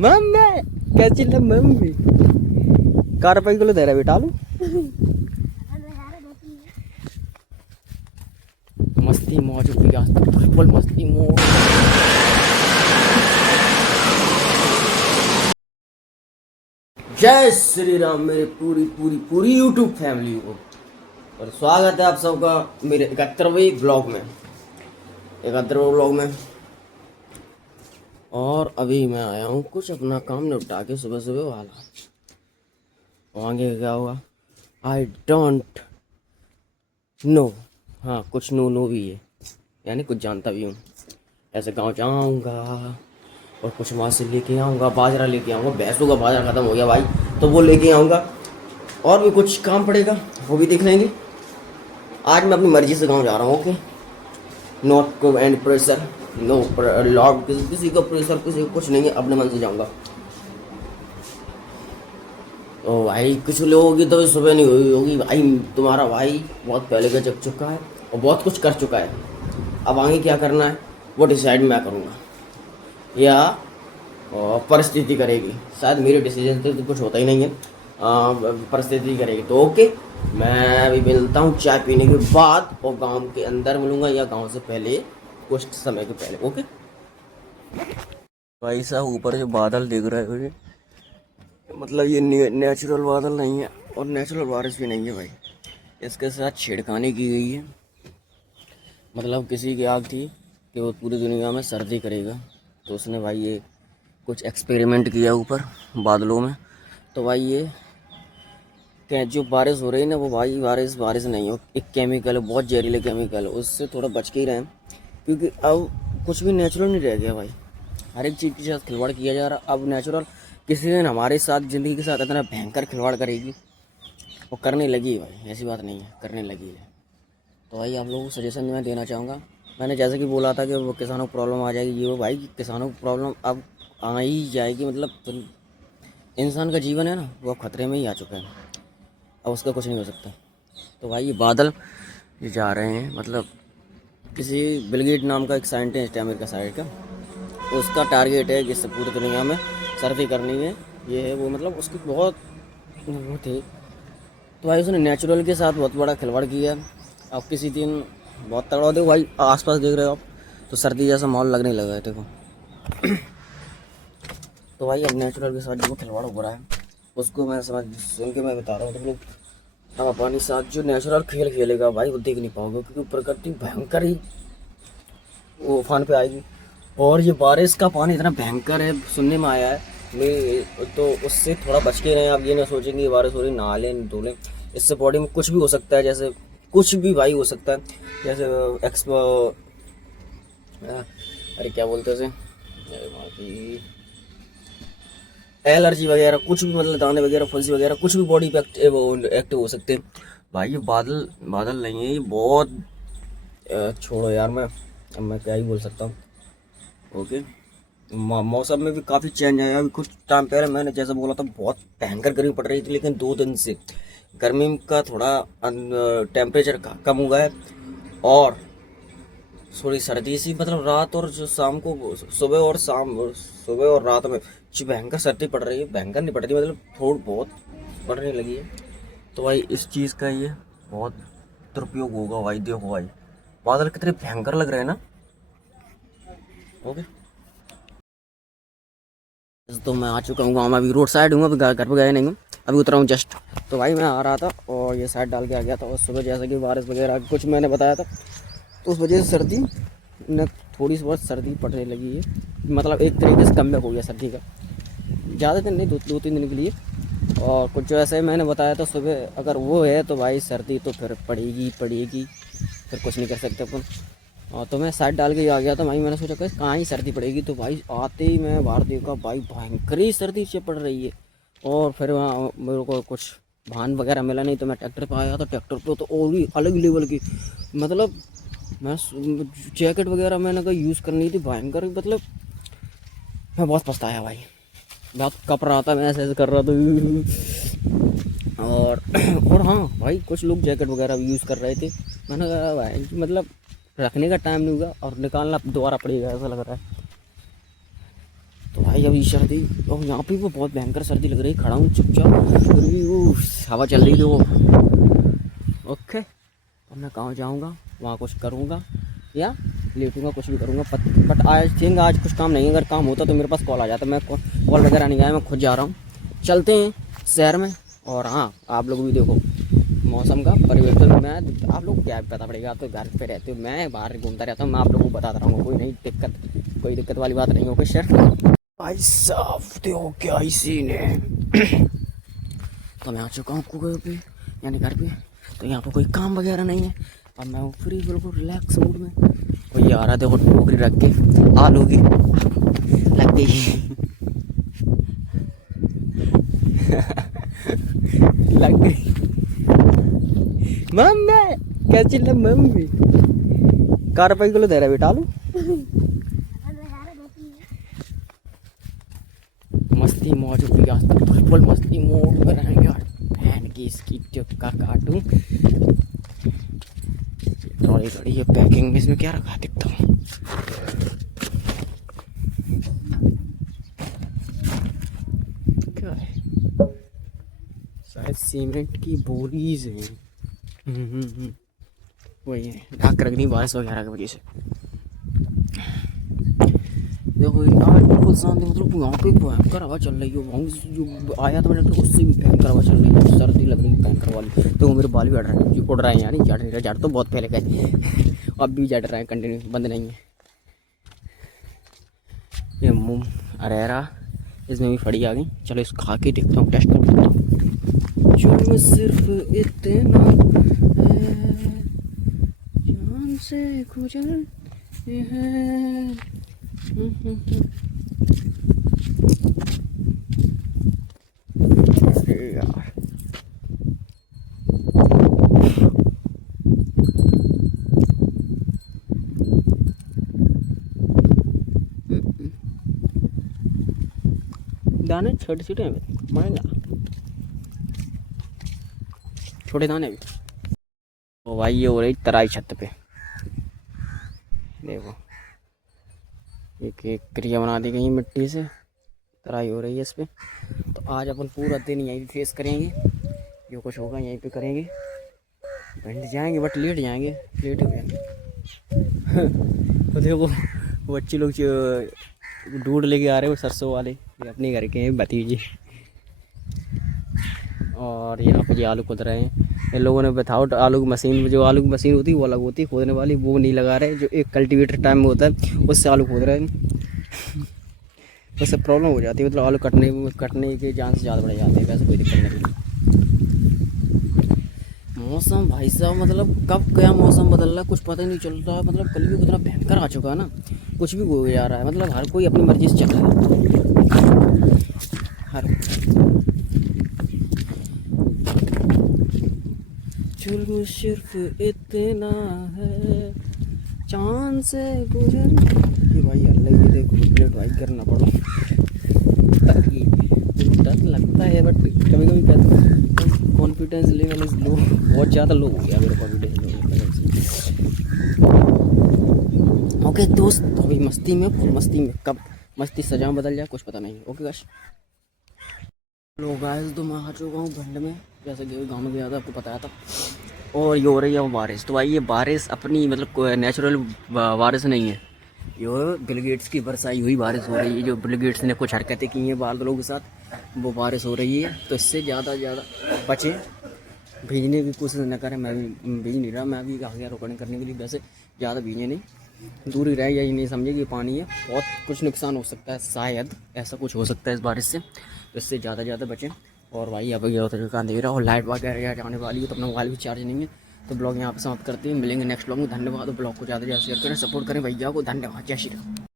Mummy कैसी ल mummy car रुपये किलो दे रहा बेटा आलू। मस्ती मौज फुल मस्ती मौज। जय श्री राम मेरे पूरी पूरी पूरी यूट्यूब फैमिली को, और स्वागत है आप सबका मेरे 71वें ब्लॉग में। और अभी मैं आया हूँ कुछ अपना काम निपटा के सुबह सुबह वाला। आगे क्या होगा आई डोंट नो। हाँ कुछ नो भी है, यानी कुछ जानता भी हूँ। ऐसे गांव जाऊँगा और कुछ वहाँ से लेके आऊँगा, बाजरा लेके आऊँगा। भैंसों का बाजरा ख़त्म हो गया भाई, तो वो लेके आऊँगा। और भी कुछ काम पड़ेगा वो भी देख लेंगे। आज मैं अपनी मर्जी से गांव जा रहा हूँ। ओके, नॉट को एंड प्रेशर, नो लॉर्ड, किसी का प्रेशर, किसी को कुछ नहीं है, अपने मन से जाऊँगा। तो भाई कुछ लोगों की तो सुबह नहीं हुई होगी भाई। तुम्हारा भाई बहुत पहले का जग चुका है और बहुत कुछ कर चुका है। अब आगे क्या करना है वो डिसाइड मैं करूँगा या परिस्थिति करेगी। शायद मेरे डिसीजन से तो कुछ होता ही नहीं है, परिस्थिति करेगी। तो ओके, मैं अभी मिलता हूँ चाय पीने के बाद, और गांव के अंदर मिलूँगा या गांव से पहले कुछ समय के पहले। ओके भाई साहब, ऊपर जो बादल दिख रहे हैं मतलब ये नेचुरल बादल नहीं है और नेचुरल बारिश भी नहीं है भाई। इसके साथ छेड़खानी की गई है। मतलब किसी की आग थी कि वो पूरी दुनिया में सर्दी करेगा, तो उसने भाई ये कुछ एक्सपेरिमेंट किया ऊपर बादलों में। तो भाई ये क्या जो बारिश हो रही है ना, वो भाई बारिश नहीं हो, एक केमिकल है, बहुत जहरीले केमिकल है। उससे थोड़ा बच के ही रहें, क्योंकि अब कुछ भी नेचुरल नहीं रह गया भाई। हर एक चीज़ के साथ खिलवाड़ किया जा रहा। अब नेचुरल किसी दिन हमारे साथ ज़िंदगी के साथ इतना भयंकर खिलवाड़ करेगी, वो करने लगी है भाई, ऐसी बात नहीं है, करने लगी है। तो भाई आप लोगों को सजेशन मैं देना चाहूँगा। मैंने जैसे कि बोला था कि वो किसानों को प्रॉब्लम आ जाएगी, ये वो भाई किसानों को प्रॉब्लम अब आ ही जाएगी। मतलब इंसान का जीवन है ना, वो खतरे में ही आ चुका है, अब उसका कुछ नहीं हो सकता। तो भाई ये बादल ये जा रहे हैं, मतलब किसी बिल गेट नाम का एक साइंटिस्ट है अमेरिका साइड का, उसका टारगेट है कि इससे पूरी दुनिया में सर्दी करनी है। ये है वो, मतलब उसकी बहुत वो थी। तो भाई उसने नेचुरल के साथ बहुत बड़ा खिलवाड़ किया। अब किसी दिन बहुत तगड़ा देखो भाई, आसपास देख रहे हो आप तो सर्दी जैसा माहौल लगने लगा है, देखो। तो भाई अब नेचुरल के साथ जो खिलवाड़ हो रहा है उसको मैं सुन के मैं बता रहा हूँ। तो लोग अब अपने साथ जो नेचुरल खेल खेलेगा भाई वो देख नहीं पाओगे, क्योंकि प्रकृति भयंकर ही वो उफान पे आएगी। और ये बारिश का पानी इतना भयंकर है, सुनने में आया है। मैं तो उससे थोड़ा बच के रहें। आप ये ना सोचेंगे ये बारिश हो रही नहा लें धो लें, इससे बॉडी में कुछ भी हो सकता है। जैसे कुछ भी भाई हो सकता है, जैसे अरे क्या बोलते हैं उसे, एलर्जी वगैरह कुछ भी, मतलब दाने वगैरह, फुंसी वगैरह कुछ भी बॉडी पे एक्टिव हो सकते हैं भाई। ये बादल नहीं है, ये बहुत छोड़ो यार, अब मैं क्या ही बोल सकता हूँ। ओके, मौसम में भी काफ़ी चेंज आया। अभी कुछ टाइम पहले मैंने जैसा बोला था बहुत भयंकर गर्मी पड़ रही थी, लेकिन 2 दिन से गर्मी का थोड़ा टेम्परेचर कम हुआ है। और थोड़ी सर्दी सी, मतलब रात और जो शाम को, सुबह और रात में जो भयंकर सर्दी पड़ रही है, भयंकर नहीं पड़ रही, मतलब थोड़ी बहुत पड़ने लगी है। तो भाई इस चीज़ का ये बहुत दुरुपयोग होगा भाई। देखो भाई बादल कितने भयंकर लग रहे हैं ना। ओके, तो मैं आ चुका हूँ गाँव में, अभी रोड साइड हूँ, अभी घर पे गया नहीं हूँ, अभी उतरा हूँ जस्ट। तो भाई मैं आ रहा था और ये साइड डाल के आ गया था, और सुबह जैसा कि बारिश वगैरह कुछ मैंने बताया था, तो उस वजह से सर्दी न थोड़ी सी बहुत सर्दी पड़ने लगी है। मतलब एक तरीके से कम हो गया सर्दी का, ज़्यादा दिन नहीं, 2-3 दिन के लिए। और कुछ जो ऐसे मैंने बताया था सुबह, अगर वो है तो भाई सर्दी तो फिर पड़ेगी, फिर कुछ नहीं कर सकते अपन। तो मैं साइड डाल के आ गया था भाई, मैंने सोचा कि कहाँ ही सर्दी पड़ेगी। तो भाई आते ही मैं बाहर देखा भाई भयंकर ही सर्दी से पड़ रही है। और फिर वहाँ मेरे को कुछ वाहन वगैरह मिला नहीं, तो मैं ट्रैक्टर पर आया। तो ट्रैक्टर पर तो और भी अलग लेवल की, मतलब मैं जैकेट वगैरह मैंने कहा यूज़ करनी थी, भयंकर, मतलब मैं बहुत पछताया भाई, बहुत कप रहा था, मैं ऐसे कर रहा था। और हाँ भाई कुछ लोग जैकेट वगैरह भी यूज़ कर रहे थे। मैंने कहा भाई मतलब रखने का टाइम नहीं होगा और निकालना दोबारा पड़ेगा, ऐसा लग रहा है। तो भाई अभी सर्दी, और यहाँ पे वो बहुत भयंकर सर्दी लग रही है, खड़ा हूँ चुपचाप, फिर भी वो हवा चल रही थी वो। ओके, अब मैं कहाँ जाऊँगा, वहाँ कुछ करूँगा या लेटूंगा, कुछ भी करूँगा। बट आई थिंक आज कुछ काम नहीं है। अगर काम होता तो मेरे पास कॉल आ जाता। मैं कॉल वगैरह नहीं आया, मैं खुद जा रहा हूँ। चलते हैं शहर में। और हाँ, आप लोग भी देखो मौसम का परिवर्तन। मैं आप लोग को क्या पता पड़ेगा, आप तो घर पे रहते हो, मैं बाहर घूमता रहता हूँ, मैं आप लोगों को बताता रहूँगा। कोई दिक्कत वाली बात नहीं होगी सर। भाई साहब देखो क्या ही सीन है। तो मैं आ चुका हूँ कुएं पे, यानी घर पे। तो यहाँ पर कोई काम वगैरह नहीं है, अब मैं हूँ फ्री, बिल्कुल रिलैक्स मूड में। और ये आ रहा देखो टोकरी रख के आलू की, लग गई लग गई मम्मी, कैसी लग मम्मी, कार रुपये किलो दे रहा बेटा आलू। मस्ती मौज हुई आज तक, बिल्कुल मस्ती मूड में रहेंगे यार। बहन की इसकी चक्का काटूं। ट्रॉली गाड़ी ये पैकिंग में, इसमें क्या रखा है दिखता हूँ। क्या है, शायद सीमेंट की बोरीज हैं। वही है, ढक रख दी बारिश वगैरह की वजह से। देखो आज बिल्कुल शांति, मतलब यहाँ पे भयंकर हवा चल रही है। वहाँ जो आया था मैंने, उससे भी भयंकर हवा चल रही है, सर्दी लग रही है भयंकर वाली। तो मेरे बाल भी अड़ रहे हैं, उड़ रहे हैं, यानी जड़ नहीं रहे, जड़ तो बहुत पहले गए अब भी जड़ रहे हैं, कंटिन्यू बंद नहीं है। ये मुँह अरेरा, इसमें भी फड़ी आ गई। चलो इसको खा के देखता हूँ, टेस्ट कर देखता हूँ। जो सिर्फ इतना है, जान से गुजर है। अरे यार दाने छोटे छोटे हैं, मारेंगा छोटे दाने भी। तो भाई ये हो रही तराई छत पे, देखो एक एक क्रिया बना दी गई मिट्टी से, तराई हो रही है इस पर। तो आज अपन पूरा दिन यहीं पे फेस करेंगे, जो कुछ होगा यहीं पे करेंगे। बैठ जाएंगे बट लेट जाएंगे, लेट हो जाएंगे। तो देखो बच्चे लोग दूध लेके आ रहे हो, सरसों वाले, ये अपने घर के हैं भतीजे। और यहाँ पे ये आलू खोद रहे हैं। इन लोगों ने विथआउट आलू की मशीन, जो आलू की मशीन होती है वो अलग होती है खोदने वाली, वो नहीं लगा रहे। जो एक कल्टीवेटर टाइम में होता है उससे आलू खोद रहे हैं। उससे प्रॉब्लम हो जाती है, मतलब आलू कटने के चांस ज़्यादा बढ़ जाते हैं। वैसे कोई दिक्कत नहीं। मौसम भाई साहब, मतलब कब क्या मौसम बदल रहा है कुछ पता ही नहीं चल रहा है। मतलब कल भी कितना भयंकर आ चुका है ना, कुछ भी हो जा रहा है। मतलब हर कोई अपनी मर्जी से चल रहा है, हर जुल्म सिर्फ इतना है, चांद से गुजर। ये भाई अल्लाह, ये देखो बुलेट भाई करना पड़ा। डर लगता है बट कभी कभी कहता हूँ कॉन्फिडेंस लेवल इज लो, बहुत ज़्यादा लो हो गया मेरा कॉन्फिडेंस लेवल। ओके दोस्त, तो अभी मस्ती में कब मस्ती सजा बदल जाए कुछ पता नहीं। ओके गाइस, लो गाइस, तो मैं आ चुका हूँ भंड में, जैसे कि गाँव में गया था आपको बताया था। और ये हो रही है वो बारिश। तो भाई ये बारिश अपनी मतलब नेचुरल बारिश नहीं है, ये बिल गेट्स की बरसाई हुई बारिश हो रही है। जो बिल गेट्स ने कुछ हरकतें की हैं बादलों के साथ, वो बारिश हो रही है। तो इससे ज़्यादा बचें, भीगने की कोशिश न करें। मैं भी भीग नहीं रहा, मैं भी आ गया रिकॉर्डिंग करने के लिए। वैसे ज़्यादा भीगे नहीं, दूर ही रहे, यही नहीं समझे कि पानी है, बहुत कुछ नुकसान हो सकता है, शायद ऐसा कुछ हो सकता है इस बारिश से। तो इससे ज़्यादा बचें। और भाई अब ये होता है अंधेरा और लाइट वगैरह जाने वाली है, तो अपना मोबाइल भी चार्ज नहीं है। तो ब्लॉग यहाँ पे समाप्त करते हैं, मिलेंगे नेक्स्ट ब्लॉग में। धन्यवाद। ब्लॉग को ज़्यादा से ज़्यादा शेयर करें, सपोर्ट करें भैया को। धन्यवाद, जय श्री राम।